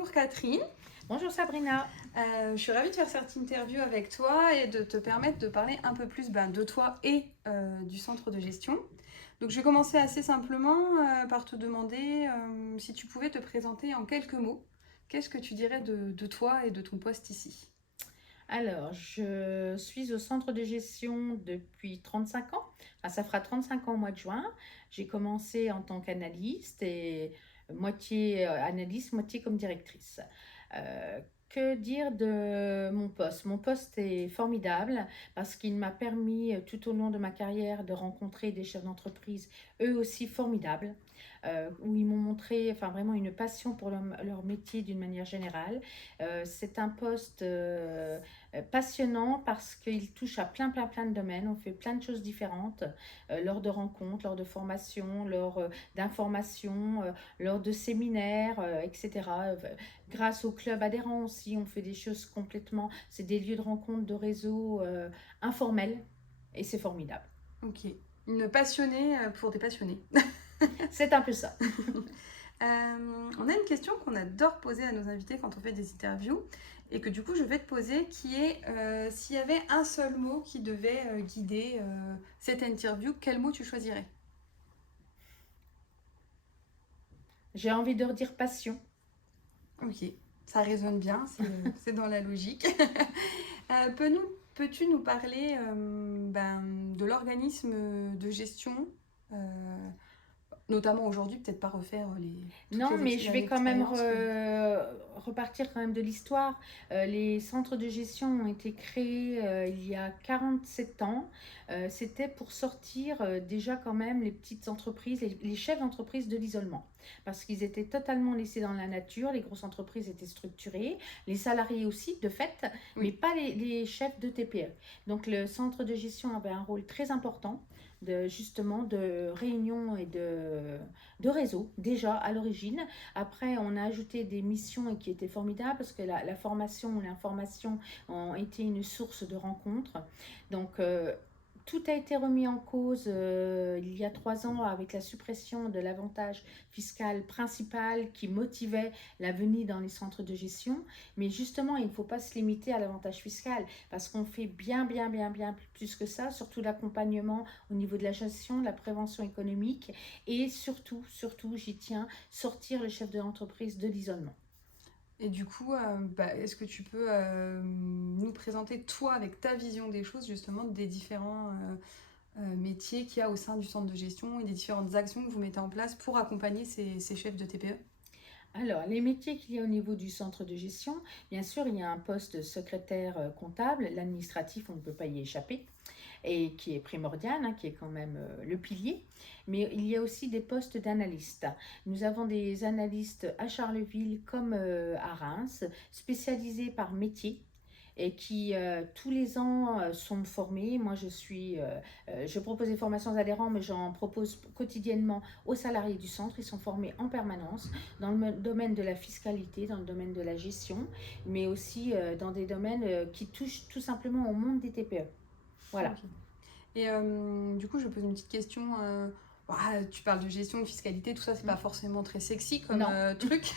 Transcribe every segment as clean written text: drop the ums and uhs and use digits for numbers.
Bonjour Catherine. Bonjour Sabrina. Je suis ravie de faire cette interview avec toi et de te permettre de parler un peu plus de toi et du centre de gestion. Donc je vais commencer assez simplement par te demander si tu pouvais te présenter en quelques mots. Qu'est-ce que tu dirais de toi et de ton poste ici? Alors, je suis au centre de gestion depuis 35 ans. Enfin, ça fera 35 ans au mois de juin. J'ai commencé en tant qu'analyste et moitié analyste, moitié comme directrice. Euh, que dire de mon poste? Mon poste est formidable parce qu'il m'a permis tout au long de ma carrière de rencontrer des chefs d'entreprise, eux aussi formidables, où ils m'ont montré enfin, vraiment une passion pour leur métier d'une manière générale. C'est un poste passionnant parce qu'il touche à plein de domaines. On fait plein de choses différentes lors de rencontres, lors de formations, lors d'informations, lors de séminaires, etc. Grâce au club adhérent aussi, on fait des choses complètement. C'est des lieux de rencontre, de réseau informels et c'est formidable. Ok. Une passionnée pour des passionnés. C'est un peu ça. On a une question qu'on adore poser à nos invités quand on fait des interviews et que du coup je vais te poser qui est s'il y avait un seul mot qui devait guider cette interview, quel mot tu choisirais? J'ai envie de redire passion. Ok, ça résonne bien, c'est dans la logique. Peux-tu nous parler de l'organisme de gestion notamment aujourd'hui, peut-être pas refaire toutes Non, les mais je années vais quand même d'expérience, mais... repartir quand même de l'histoire. Les centres de gestion ont été créés il y a 47 ans. C'était pour sortir déjà quand même les petites entreprises, les chefs d'entreprise de l'isolement. Parce qu'ils étaient totalement laissés dans la nature, les grosses entreprises étaient structurées, les salariés aussi de fait, mais Oui, pas les chefs de TPE. Donc le centre de gestion avait un rôle très important justement de réunion et de réseau, déjà à l'origine. Après, on a ajouté des missions qui étaient formidables parce que la formation ou l'information ont été une source de rencontres. Donc, tout a été remis en cause il y a 3 ans avec la suppression de l'avantage fiscal principal qui motivait la venue dans les centres de gestion. Mais justement, il ne faut pas se limiter à l'avantage fiscal parce qu'on fait bien plus que ça, surtout l'accompagnement au niveau de la gestion, de la prévention économique et surtout, j'y tiens, sortir le chef de l'entreprise de l'isolement. et du coup, est-ce que tu peux nous présenter, toi, avec ta vision des choses, justement, des différents métiers qu'il y a au sein du centre de gestion et des différentes actions que vous mettez en place pour accompagner ces chefs de TPE? Alors, les métiers qu'il y a au niveau du centre de gestion, bien sûr, il y a un poste de secrétaire comptable, l'administratif, on ne peut pas y échapper, et qui est primordial, qui est quand même le pilier. Mais il y a aussi des postes d'analystes. Nous avons des analystes à Charleville comme à Reims, spécialisés par métier et qui tous les ans sont formés. Moi, je propose des formations adhérents, mais j'en propose quotidiennement aux salariés du centre. Ils sont formés en permanence dans le domaine de la fiscalité, dans le domaine de la gestion, mais aussi dans des domaines qui touchent tout simplement au monde des TPE. Voilà. Ok. Et du coup, je pose une petite question. Tu parles de gestion, de fiscalité, tout ça, c'est pas forcément très sexy comme Non. truc.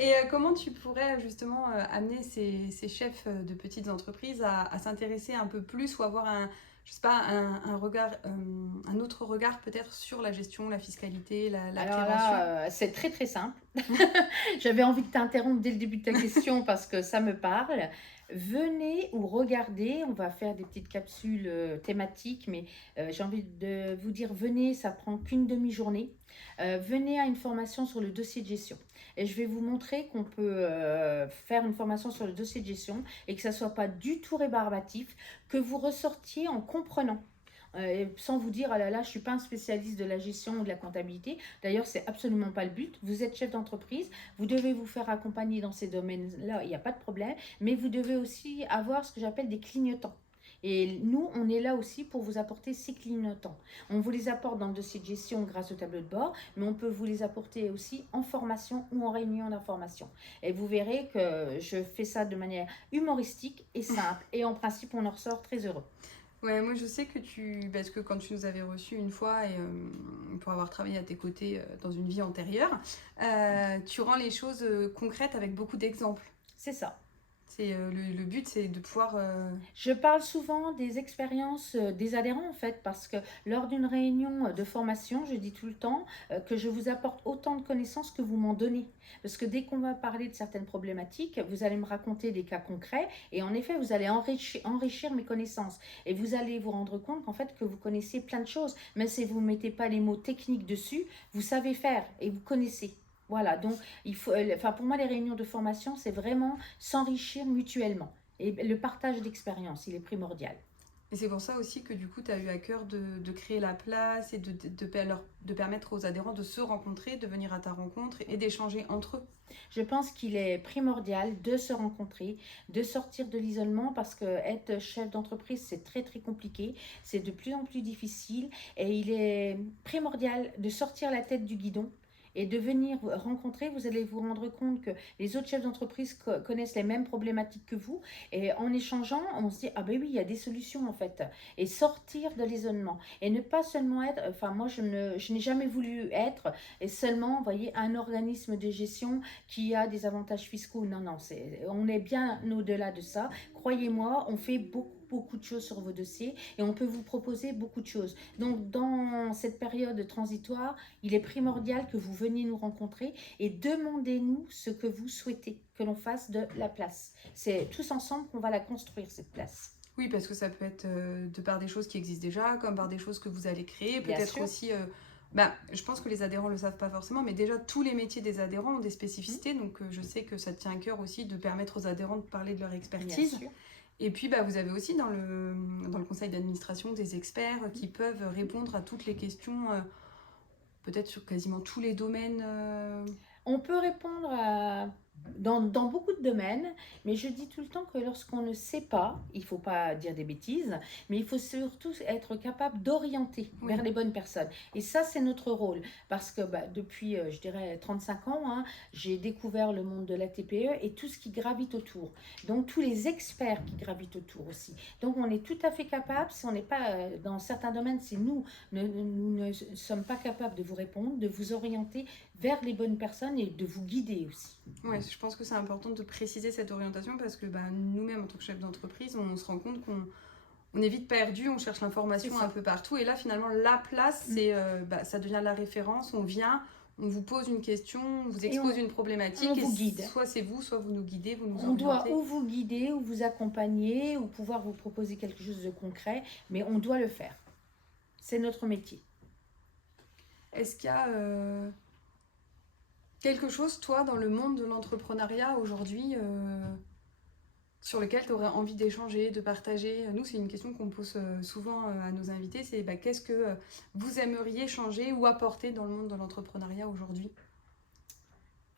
Et comment tu pourrais justement amener ces chefs de petites entreprises à s'intéresser un peu plus ou avoir je sais pas, un regard, un autre regard peut-être sur la gestion, la fiscalité, la Alors prévention? là, c'est très simple. J'avais envie de t'interrompre dès le début de ta question parce que ça me parle. Venez ou regardez, on va faire des petites capsules thématiques, mais j'ai envie de vous dire, venez, ça prend qu'une demi-journée. Venez à une formation sur le dossier de gestion. Et je vais vous montrer qu'on peut faire une formation sur le dossier de gestion et que ça ne soit pas du tout rébarbatif, que vous ressortiez en comprenant. Sans vous dire, ah là là, je ne suis pas un spécialiste de la gestion ou de la comptabilité. D'ailleurs, c'est absolument pas le but. Vous êtes chef d'entreprise, vous devez vous faire accompagner dans ces domaines-là, il n'y a pas de problème, mais vous devez aussi avoir ce que j'appelle des clignotants. Et nous, on est là aussi pour vous apporter ces clignotants. On vous les apporte dans le dossier de gestion grâce au tableau de bord, mais on peut vous les apporter aussi en formation ou en réunion d'information. Et vous verrez que je fais ça de manière humoristique et simple. Et en principe, on en ressort très heureux. Ouais, moi je sais que parce que quand tu nous avais reçus une fois et pour avoir travaillé à tes côtés dans une vie antérieure, tu rends les choses concrètes avec beaucoup d'exemples. C'est ça. C'est le but, c'est de pouvoir. Je parle souvent des expériences des adhérents en fait, parce que lors d'une réunion de formation, je dis tout le temps que je vous apporte autant de connaissances que vous m'en donnez. Parce que dès qu'on va parler de certaines problématiques, vous allez me raconter des cas concrets et en effet, vous allez enrichir mes connaissances. Et vous allez vous rendre compte qu'en fait, que vous connaissez plein de choses. Même si vous ne mettez pas les mots techniques dessus, vous savez faire et vous connaissez. Voilà, donc il faut, enfin, pour moi, les réunions de formation, c'est vraiment s'enrichir mutuellement. Et le partage d'expérience, il est primordial. Et c'est pour ça aussi que du coup, tu as eu à cœur de créer la place et de permettre aux adhérents de se rencontrer, de venir à ta rencontre et d'échanger entre eux. Je pense qu'il est primordial de se rencontrer, de sortir de l'isolement parce que être chef d'entreprise, c'est très très compliqué, c'est de plus en plus difficile et il est primordial de sortir la tête du guidon et de venir rencontrer, vous allez vous rendre compte que les autres chefs d'entreprise connaissent les mêmes problématiques que vous. Et en échangeant, on se dit, ah ben oui, il y a des solutions en fait. Et sortir de l'isolement. Et ne pas seulement être, enfin moi je n'ai jamais voulu être, et seulement, vous voyez, un organisme de gestion qui a des avantages fiscaux. Non, non, on est bien au-delà de ça. Croyez-moi, on fait beaucoup de choses sur vos dossiers et on peut vous proposer beaucoup de choses. Donc, dans cette période transitoire, il est primordial que vous veniez nous rencontrer et demandez-nous ce que vous souhaitez que l'on fasse de la place. C'est tous ensemble qu'on va la construire, cette place. Oui, parce que ça peut être de par des choses qui existent déjà, comme par des choses que vous allez créer. Peut-être aussi, je pense que les adhérents ne le savent pas forcément, mais déjà tous les métiers des adhérents ont des spécificités. Donc je sais que ça te tient à cœur aussi de permettre aux adhérents de parler de leur expertise. Et puis vous avez aussi dans le conseil d'administration des experts qui peuvent répondre à toutes les questions, peut-être sur quasiment tous les domaines. On peut répondre dans beaucoup de domaines, mais je dis tout le temps que lorsqu'on ne sait pas, il ne faut pas dire des bêtises, mais il faut surtout être capable d'orienter vers les bonnes personnes. Et ça, c'est notre rôle, parce que depuis, je dirais, 35 ans, hein, j'ai découvert le monde de la TPE et tout ce qui gravite autour. Donc, tous les experts qui gravitent autour aussi. Donc, on est tout à fait capable, si on n'est pas dans certains domaines, si nous ne sommes pas capables de vous répondre, de vous orienter vers les bonnes personnes et de vous guider aussi. Ouais, je pense que c'est important de préciser cette orientation parce que nous-mêmes, en tant que chef d'entreprise, on se rend compte qu'on est vite perdu, on cherche l'information un peu partout. Et là, finalement, la place, ça devient la référence. On vient, on vous pose une question, on vous expose une problématique. On vous guide. Soit c'est vous, soit vous nous guidez, vous nous orientez. On doit ou vous guider, ou vous accompagner, ou pouvoir vous proposer quelque chose de concret, mais on doit le faire. C'est notre métier. Est-ce qu'il y a quelque chose, toi, dans le monde de l'entrepreneuriat aujourd'hui, sur lequel tu aurais envie d'échanger, de partager? Nous, c'est une question qu'on pose souvent à nos invités, c'est qu'est-ce que vous aimeriez changer ou apporter dans le monde de l'entrepreneuriat aujourd'hui?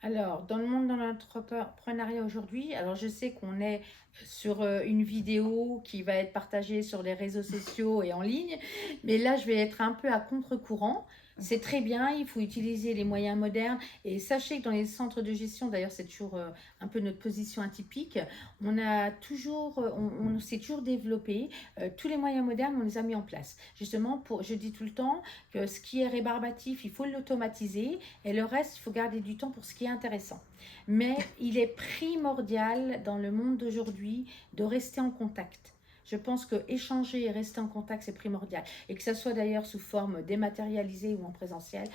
Alors, dans le monde de l'entrepreneuriat aujourd'hui, alors je sais qu'on est sur une vidéo qui va être partagée sur les réseaux sociaux et en ligne, mais là, je vais être un peu à contre-courant. C'est très bien, il faut utiliser les moyens modernes. Et sachez que dans les centres de gestion, d'ailleurs, c'est toujours un peu notre position atypique, on s'est toujours développé. Tous les moyens modernes, on les a mis en place. Justement, je dis tout le temps que ce qui est rébarbatif, il faut l'automatiser. Et le reste, il faut garder du temps pour ce qui est intéressant. Mais il est primordial dans le monde d'aujourd'hui de rester en contact. Je pense que échanger et rester en contact, c'est primordial. Et que ça soit d'ailleurs sous forme dématérialisée ou en présentiel.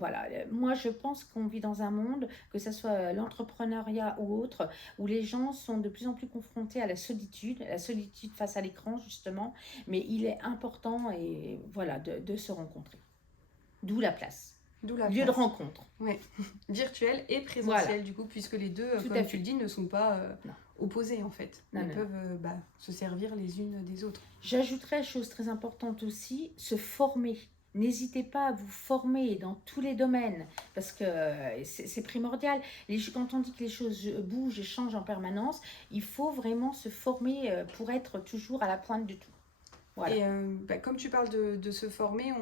Voilà. Moi, je pense qu'on vit dans un monde, que ce soit l'entrepreneuriat ou autre, où les gens sont de plus en plus confrontés à la solitude face à l'écran, justement. Mais il est important et, voilà, de se rencontrer. D'où la place. Lieu de rencontre. Ouais. Virtuel et présentiel, du coup, puisque les deux, comme tu le dis, ne sont pas opposés, en fait. Ils peuvent se servir les unes des autres. J'ajouterais, chose très importante aussi, se former. N'hésitez pas à vous former dans tous les domaines, parce que c'est primordial. Quand on dit que les choses bougent et changent en permanence, il faut vraiment se former pour être toujours à la pointe de tout. Voilà. Et comme tu parles de se former,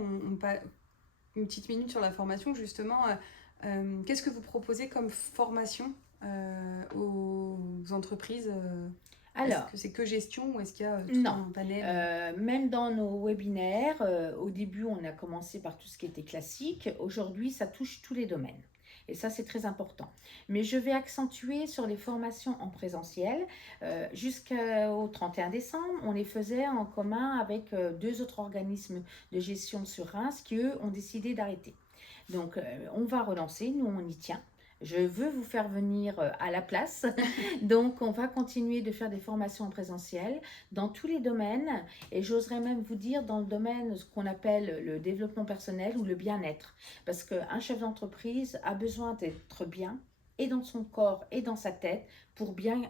une petite minute sur la formation, justement. Qu'est-ce que vous proposez comme formation aux entreprises Est-ce Alors, que c'est que gestion ou est-ce qu'il y a tout non. un panel? Même dans nos webinaires, au début, on a commencé par tout ce qui était classique. Aujourd'hui, ça touche tous les domaines. Et ça, c'est très important. Mais je vais accentuer sur les formations en présentiel. Jusqu'au 31 décembre, on les faisait en commun avec deux autres organismes de gestion sur Reims qui, eux, ont décidé d'arrêter. Donc, on va relancer, nous, on y tient. Je veux vous faire venir à la place. Donc, on va continuer de faire des formations en présentiel dans tous les domaines. Et j'oserais même vous dire dans le domaine ce qu'on appelle le développement personnel ou le bien-être. Parce qu'un chef d'entreprise a besoin d'être bien et dans son corps et dans sa tête pour bien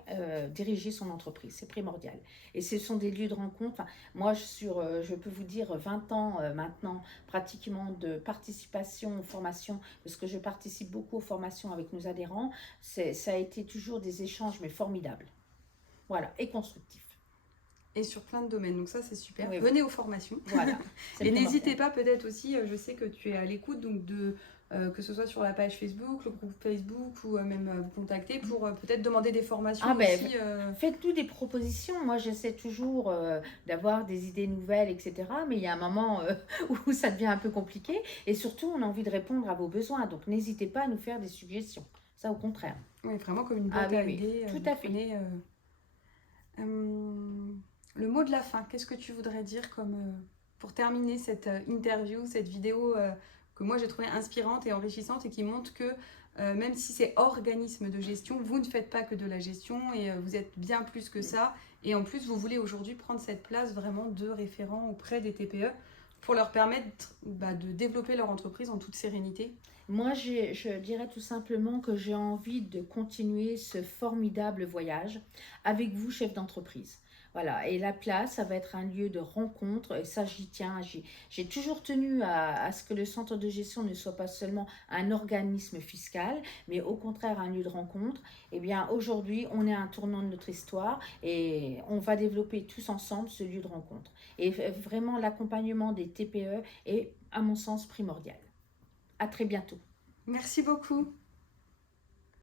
diriger son entreprise. C'est primordial. Et ce sont des lieux de rencontre. Enfin, moi, je peux vous dire 20 ans maintenant pratiquement de participation aux formations, parce que je participe beaucoup aux formations avec nos adhérents. Ça a été toujours des échanges, mais formidables. Voilà, et constructifs. Et sur plein de domaines, donc ça c'est super. Oui, oui. Venez aux formations. Voilà. C'est Et primordial. n'hésitez pas peut-être aussi, je sais que tu es à l'écoute, donc que ce soit sur la page Facebook, le groupe Facebook ou même vous contacter pour peut-être demander des formations Ah ben, aussi. faites-nous des propositions. Moi, j'essaie toujours d'avoir des idées nouvelles, etc. Mais il y a un moment où ça devient un peu compliqué. Et surtout, on a envie de répondre à vos besoins. Donc, n'hésitez pas à nous faire des suggestions. Ça, au contraire. Oui, vraiment comme une Ah boîte oui, à oui, idées. tout Vous à fait. prenez, le mot de la fin, qu'est-ce que tu voudrais dire comme pour terminer cette interview, cette vidéo que moi j'ai trouvée inspirante et enrichissante et qui montre que même si c'est organisme de gestion, vous ne faites pas que de la gestion et vous êtes bien plus que ça. Et en plus, vous voulez aujourd'hui prendre cette place vraiment de référent auprès des TPE pour leur permettre de développer leur entreprise en toute sérénité. Moi, je dirais tout simplement que j'ai envie de continuer ce formidable voyage avec vous, chef d'entreprise. Voilà, et la place, ça va être un lieu de rencontre, et ça, j'y tiens. J'ai toujours tenu à ce que le centre de gestion ne soit pas seulement un organisme fiscal, mais au contraire un lieu de rencontre. Eh bien, aujourd'hui, on est à un tournant de notre histoire et on va développer tous ensemble ce lieu de rencontre. Et vraiment, l'accompagnement des TPE est, à mon sens, primordial. À très bientôt. Merci beaucoup.